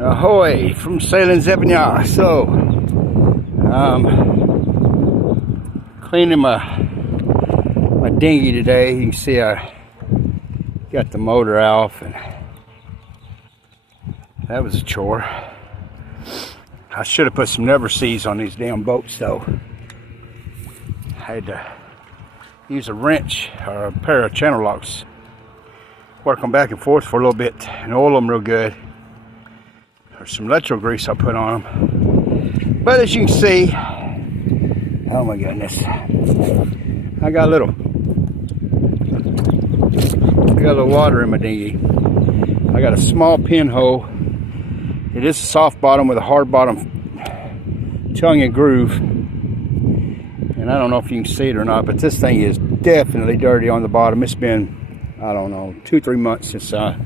Ahoy from Sailing Zebnya. So, cleaning my dinghy today. You can see I got the motor off, and that was a chore. I should have put some never seas on these damn boats though. I had to use a wrench or a pair of channel locks, work them back and forth for a little bit and oil them real good. There's some electro grease I put on them. But as you can see, oh my goodness, I got a little water in my dinghy. I got a small pinhole. It is a soft bottom with a hard bottom tongue and groove. And I don't know if you can see it or not, but this thing is definitely dirty on the bottom. It's been, I don't know, 2-3 months since I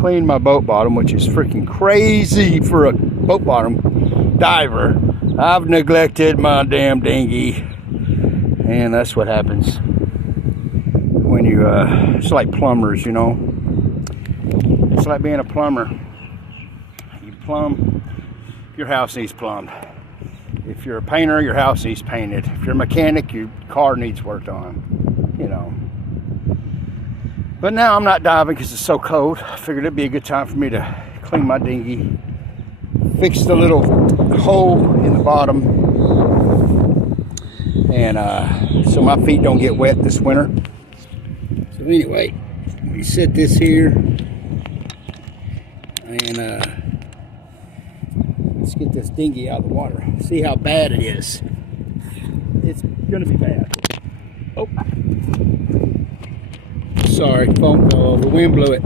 cleaned my boat bottom, which is freaking crazy for a boat bottom diver. I've neglected my damn dinghy, and that's what happens when you it's like plumbers, you know. It's like being a plumber. You plumb, your house needs plumbed. If you're a painter, your house needs painted. If you're a mechanic, your car needs worked on, you know. But now I'm not diving because it's so cold. I figured it'd be a good time for me to clean my dinghy, fix the little hole in the bottom, and so my feet don't get wet this winter. So anyway, we set this here, and let's get this dinghy out of the water. See how bad it is. It's gonna be bad. Oh. Sorry, phone fell over. The wind blew it.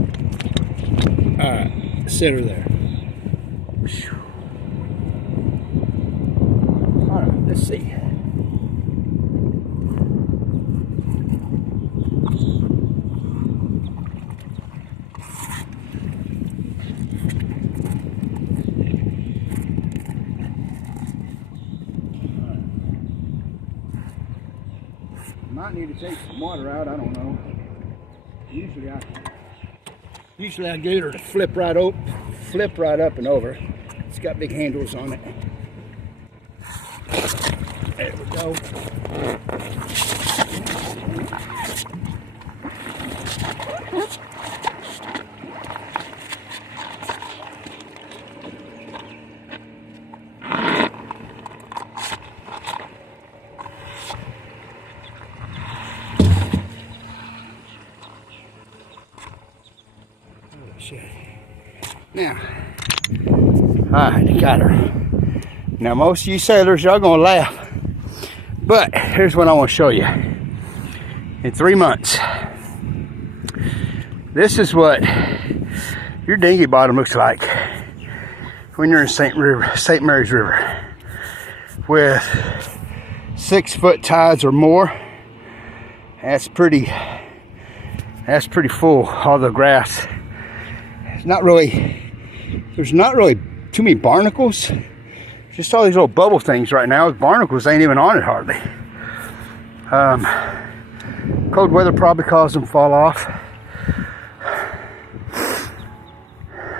Alright, set her there. Alright, let's see. Might need to take some water out, I don't know. Usually I get her to flip right up and over. It's got big handles on it. There we go. Now, I got her. Now, most of you sailors, y'all gonna laugh, but here's what I want to show you. In 3 months, this is what your dinghy bottom looks like when you're in St. Mary's River with 6-foot tides or more. That's pretty full. All the grass. There's not really too many barnacles. Just all these little bubble things right now. Barnacles ain't even on it hardly. Cold weather probably caused them to fall off.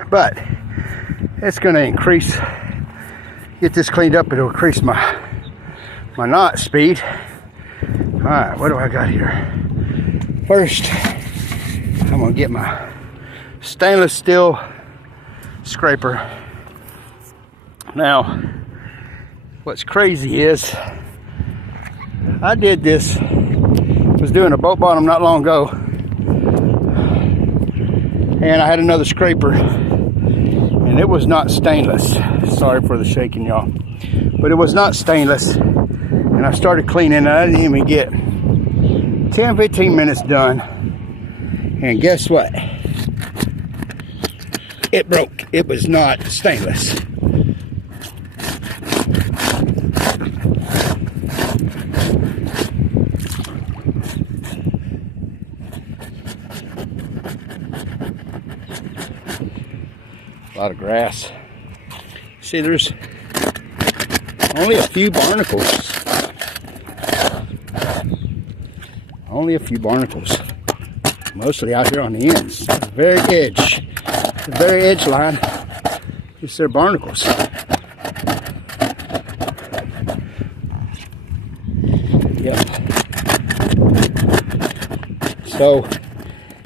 But it's going to increase. Get this cleaned up, it'll increase my knot speed. All right, what do I got here? First, I'm going to get my stainless steel scraper. Now, what's crazy is I did this, was doing a boat bottom not long ago, and I had another scraper, and it was not stainless. Sorry for the shaking, y'all, but it was not stainless. And I started cleaning, and I didn't even get 10-15 minutes done, and guess what? It broke. It was not stainless. A lot of grass. See, there's only a few barnacles. Only a few barnacles. Mostly out here on the ends. The very edge line. It's their barnacles. Yep. So,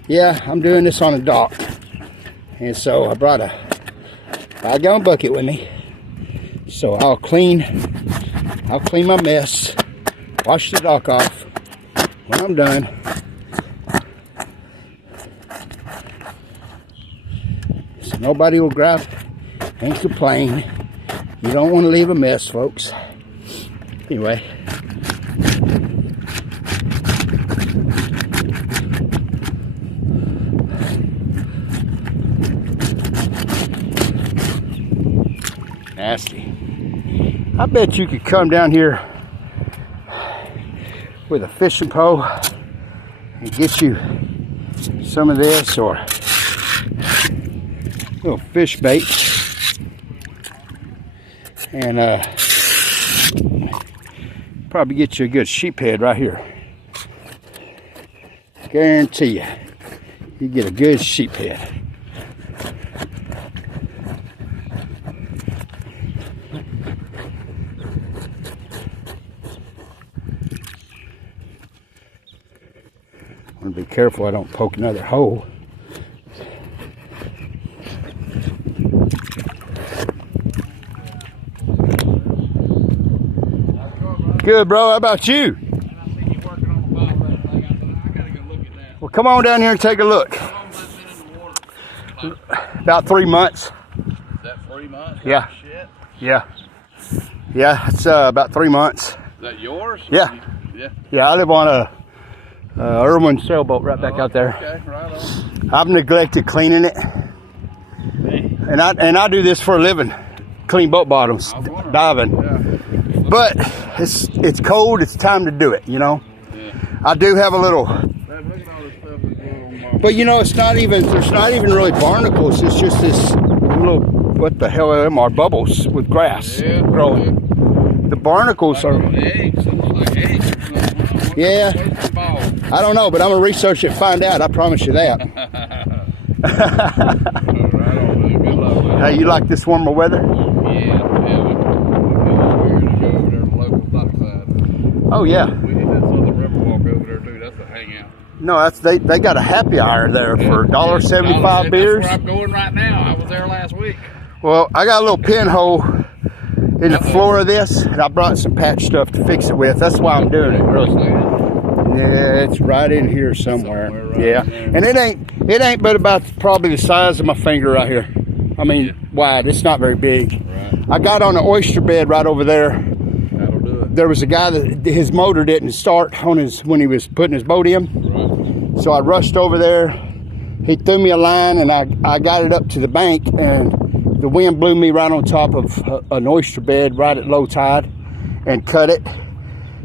yeah, I'm doing this on a dock. And so I brought a 5-gallon bucket with me. So I'll clean my mess, wash the dock off when I'm done. So nobody will grab and complain. You don't want to leave a mess, folks. Anyway. Nasty. I bet you could come down here with a fishing pole and get you some of this, or a little fish bait, and probably get you a good sheephead right here. Guarantee you get a good sheephead. I'm gonna be careful I don't poke another hole. Good, bro. How about you? Well, come on down here and take a look. About 3 months. Is that 3 months? Yeah. Shit. Yeah. Yeah, it's about 3 months. Is that yours? Yeah. Yeah, I live on a Irwin sailboat right back out there. Okay, right on. I've neglected cleaning it, and I do this for a living, clean boat bottoms, diving. Yeah. But it's cold. It's time to do it. You know. Yeah. I do have a little, Look at all this stuff that's going on. but you know, it's not even. There's not even really barnacles. It's just this little, what the hell are them? Are bubbles with grass growing. The barnacles are. Eggs. It looks like eggs or something. Yeah. What's the ball? I don't know, but I'm gonna research it and find out. I promise you that. Right on, man. Good luck, man. Hey, you like this warmer weather? Yeah. We're going to go over there to the local dockside. Oh yeah. We hit that southern river walk over there too. That's a hangout. No, that's they got a happy hour there for $1.75 beers. That's where I'm going right now. I was there last week. Well, I got a little pinhole in the floor of this, and I brought some patch stuff to fix it with. That's why I'm doing it. Really. Yeah, it's right in here somewhere. Right yeah, there. and it ain't but about probably the size of my finger right here. I mean, wide. It's not very big. Right. I got on an oyster bed right over there. That'll do it. There was a guy that his motor didn't start on when he was putting his boat in. Right. So I rushed over there. He threw me a line, and I got it up to the bank, and the wind blew me right on top of an oyster bed right at low tide and cut it.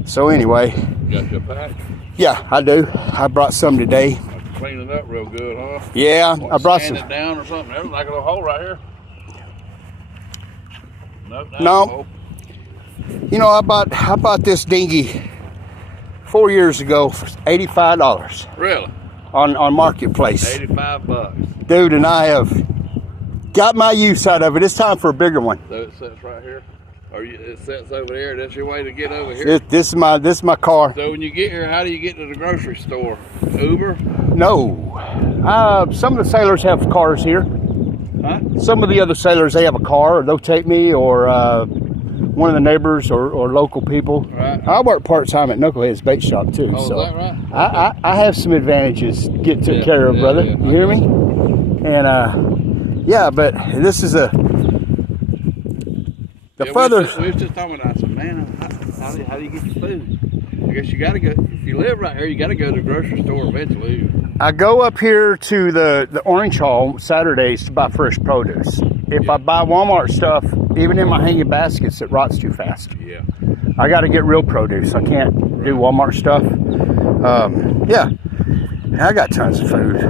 So anyway. Got your pack? Yeah, I do. I brought some today. Clean it up real good, huh? Yeah, I brought Sand some. it down or something. There's like a little hole right here. Nope, No. You know, I bought this dinghy 4 years ago for $85 Really? on Marketplace. 85 bucks. Dude, and I have got my use out of it. It's time for a bigger one. So it sits right here? Or it sits over there? That's your way to get over here? This is my car. So when you get here, how do you get to the grocery store? Uber? No. Some of the sailors have cars here. Huh? Some of the other sailors, they have a car, or they'll take me, or one of the neighbors or local people. Right. I work part-time at Knucklehead's Bait Shop too. Oh, so is that right? I have some advantages getting taken Yeah, care of, yeah, brother. yeah. You hear me? And yeah, but this is the further. We was just talking about, I said, man, how do you get your food? I guess you got to go, if you live right here, you got to go to the grocery store eventually. I go up here to the Orange Hall Saturdays to buy fresh produce. If I buy Walmart stuff, even in my hanging baskets, it rots too fast. Yeah. I got to get real produce. I can't do Walmart stuff. Yeah, I got tons of food,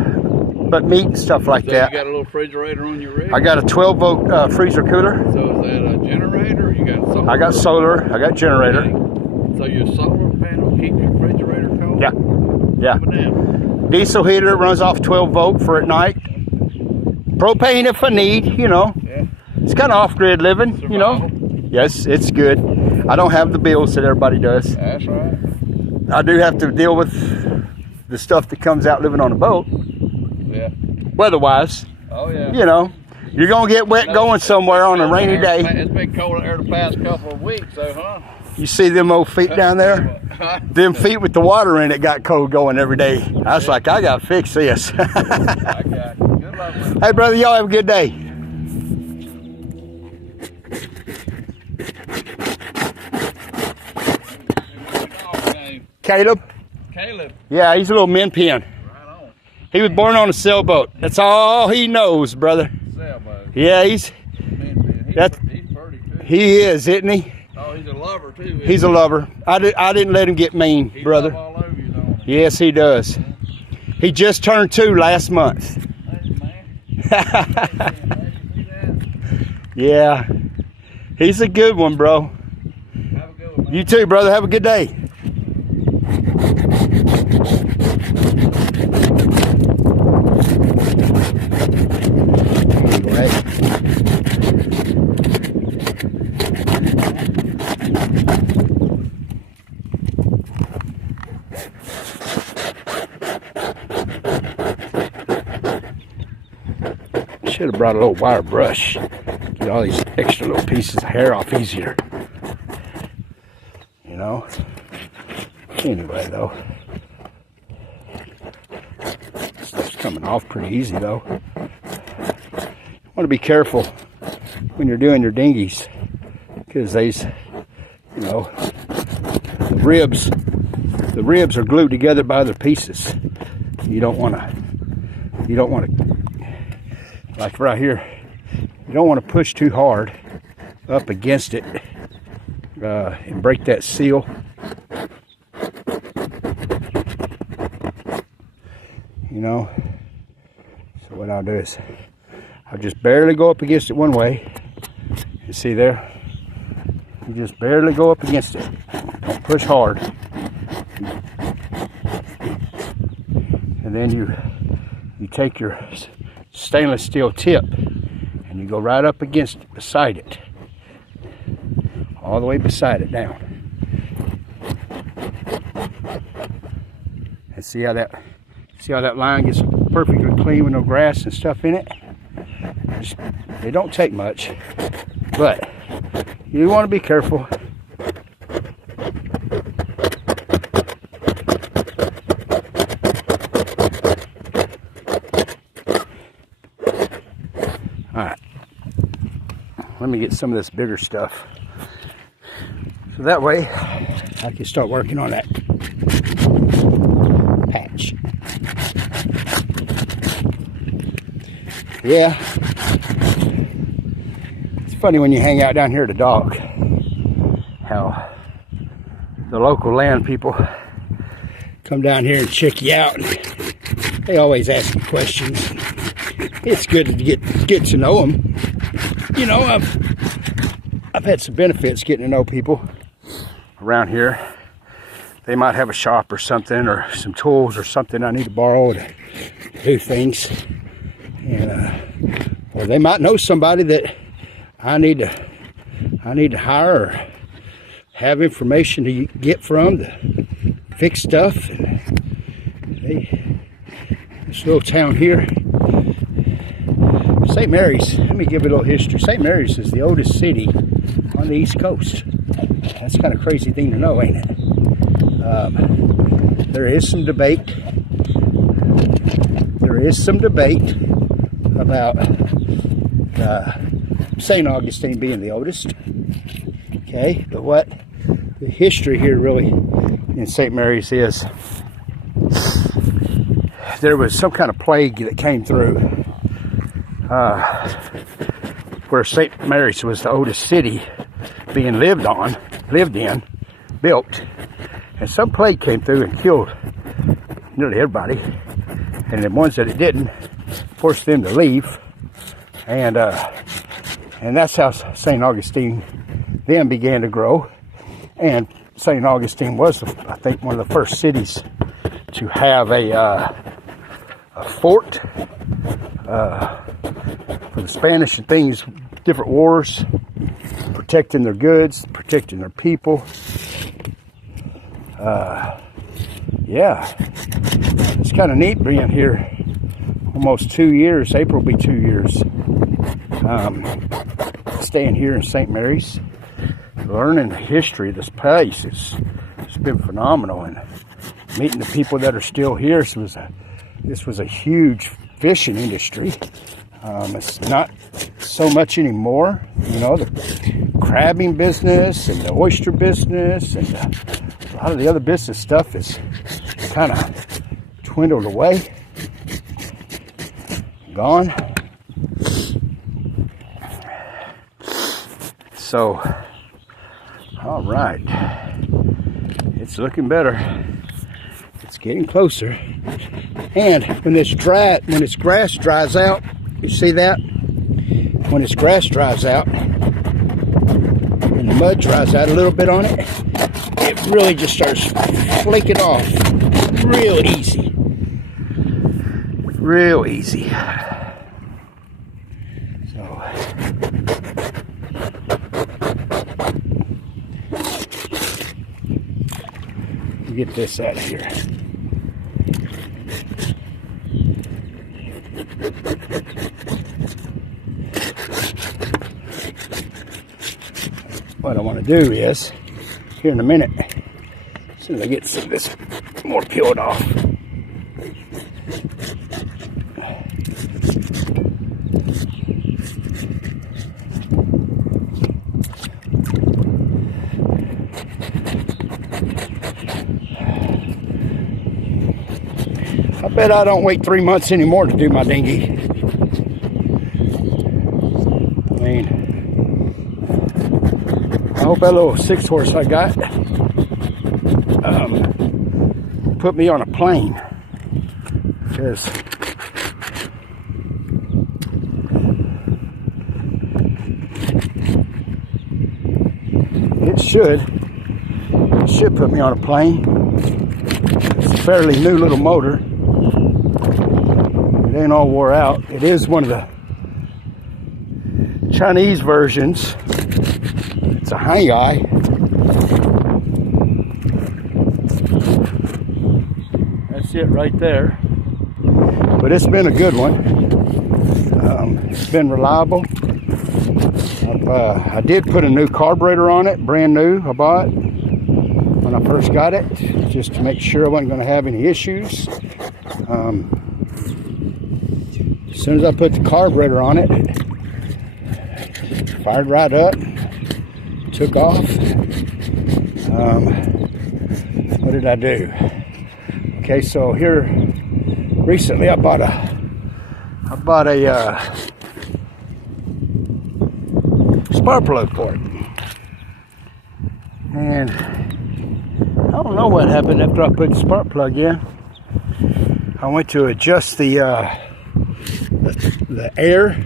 but meat and stuff like So that. you got a little refrigerator on your rig? I got a 12-volt freezer cooler. So is that a generator or you got solar? I got solar. I got generator. So your solar panel keep your refrigerator cold? Yeah, yeah. But damn. Diesel heater runs off 12 volt for at night. Propane if I need, you know. Yeah. It's kind of off-grid living, you know. Yes, it's good. I don't have the bills that everybody does. That's right. I do have to deal with the stuff that comes out living on a boat. Yeah. Weather-wise. Oh yeah. You know, you're gonna get wet going somewhere on a rainy day. It's been cold there the past couple of weeks, though, huh? You see them old feet down there? Them feet with the water in it got cold going every day. I was like, I gotta fix this. I got you. Good luck with it. Hey, brother, y'all have a good day. Caleb? Caleb. Yeah, he's a little min pin. Right on. He was born on a sailboat. That's all he knows, brother. Sailboat. Yeah, he's He's pretty too. he is, isn't he? Oh, he's a lover too. He's a lover. I didn't let him get mean, He's brother. all over you, though. Yes, he does. He just turned 2 last month. Thanks, man. Yeah, he's a good one, bro. Have a good one, man. You too, brother. Have a good day. Should have brought a little wire brush. Get all these extra little pieces of hair off easier. You know? Anyway, though. Stuff's coming off pretty easy, though. You want to be careful when you're doing your dinghies. Because these, you know, the ribs are glued together by other pieces. You don't want to, like right here, you don't want to push too hard up against it and break that seal. You know, so what I'll do is I'll just barely go up against it one way. You see there? You just barely go up against it. Don't push hard. And then you take your stainless steel tip and you go right up against it, beside it, all the way beside it down, and see how that line gets perfectly clean with no grass and stuff in it. They don't take much, but you want to be careful. Alright, let me get some of this bigger stuff. So that way I can start working on that patch. Yeah, it's funny when you hang out down here at the dock, how the local land people come down here and check you out. They always ask you questions. It's good to get to know them. You know, I've had some benefits getting to know people around here. They might have a shop or something, or some tools or something I need to borrow to do things, and or they might know somebody that I need to hire or have information to get from to fix stuff. And this little town here, St. Mary's, let me give you a little history. St. Mary's is the oldest city on the East Coast. That's kind of a crazy thing to know, ain't it? There is some debate about St. Augustine being the oldest. Okay, but what the history here really in St. Mary's is, there was some kind of plague that came through where St. Mary's was the oldest city being lived in, built, and some plague came through and killed nearly everybody, and the ones that it didn't forced them to leave, and that's how St. Augustine then began to grow. And St. Augustine was, I think, one of the first cities to have a fort for the Spanish and things, different wars, protecting their goods, protecting their people. Yeah, it's kind of neat being here almost 2 years. April will be 2 years. Staying here in St. Mary's, learning the history of this place. It's been phenomenal, and meeting the people that are still here. This was a huge fishing industry. It's not so much anymore. You know, the crabbing business and the oyster business and a lot of the other business stuff is kind of dwindled away, gone. So, all right, it's looking better. It's getting closer. And when this grass dries out, you see that? When this grass dries out and the mud dries out a little bit on it, it really just starts flaking off real easy. Real easy. So, get this out of here. What I want to do is, here in a minute, as soon as I get some of this more peeled off, I bet I don't wait 3 months anymore to do my dinghy. I mean, I hope that little 6-horse I got put me on a plane, because it should put me on a plane. It's a fairly new little motor. It ain't all wore out. It is one of the Chinese versions. It's a Ahoy. That's it right there. But it's been a good one. It's been reliable. I did put a new carburetor on it, brand new. I bought when I first got it, just to make sure I wasn't going to have any issues. As soon as I put the carburetor on it, it fired right up, took off. What did I do? Okay, so here recently I bought a spark plug for it, and I don't know what happened after I put the spark plug in. I went to adjust the air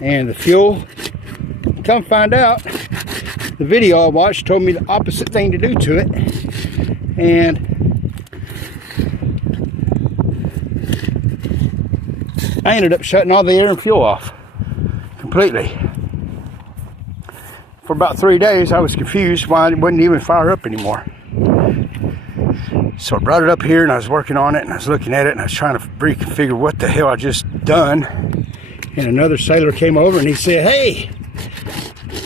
and the fuel. Come find out, the video I watched told me the opposite thing to do to it, and I ended up shutting all the air and fuel off completely. For about 3 days I was confused why it wouldn't even fire up anymore. So I brought it up here and I was working on it and I was looking at it and I was trying to reconfigure what the hell I just done. And another sailor came over and he said, "Hey,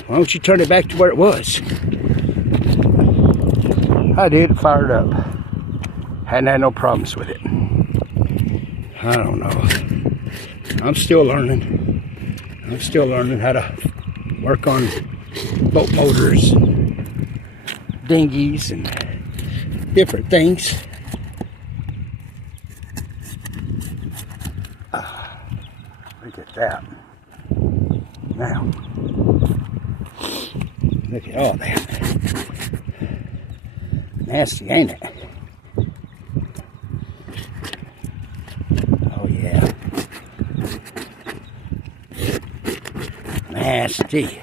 why don't you turn it back to where it was?" I did, it fired up. Hadn't had no problems with it. I don't know. I'm still learning. I'm still learning how to work on boat motors, dinghies, and different things. Look at that. Now, look at all that. Nasty, ain't it? Oh yeah. Nasty.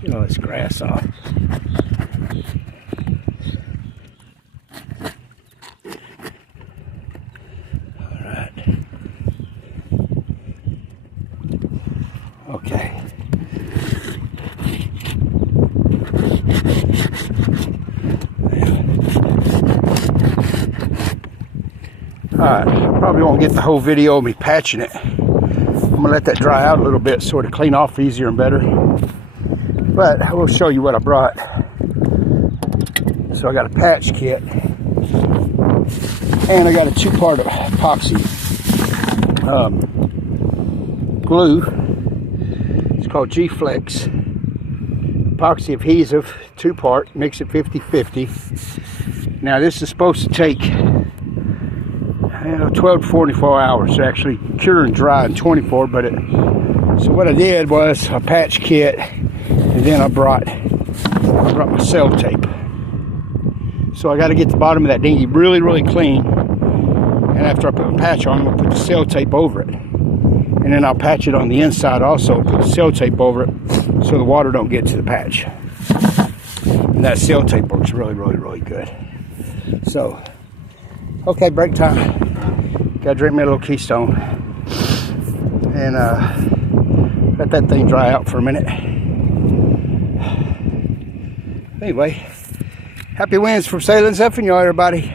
Get all this grass off. Probably won't get the whole video of me patching it. I'm gonna let that dry out a little bit so it'll clean off easier and better. But I will show you what I brought. So I got a patch kit, and I got a 2-part epoxy glue. It's called G-Flex. Epoxy adhesive, 2-part, makes it 50-50. Now this is supposed to take 12 to 44 hours to actually cure and dry in 24. So what I did was a patch kit, and then I brought my cell tape. So I got to get the bottom of that dinghy really, really clean. And after I put a patch on, I'm going to put the cell tape over it. And then I'll patch it on the inside also, put the cell tape over it so the water don't get to the patch. And that cell tape works really, really, really good. So, okay, break time. Got to drink me a little Keystone. And let that thing dry out for a minute. Anyway, happy winds from Sailing Zephaniah, everybody.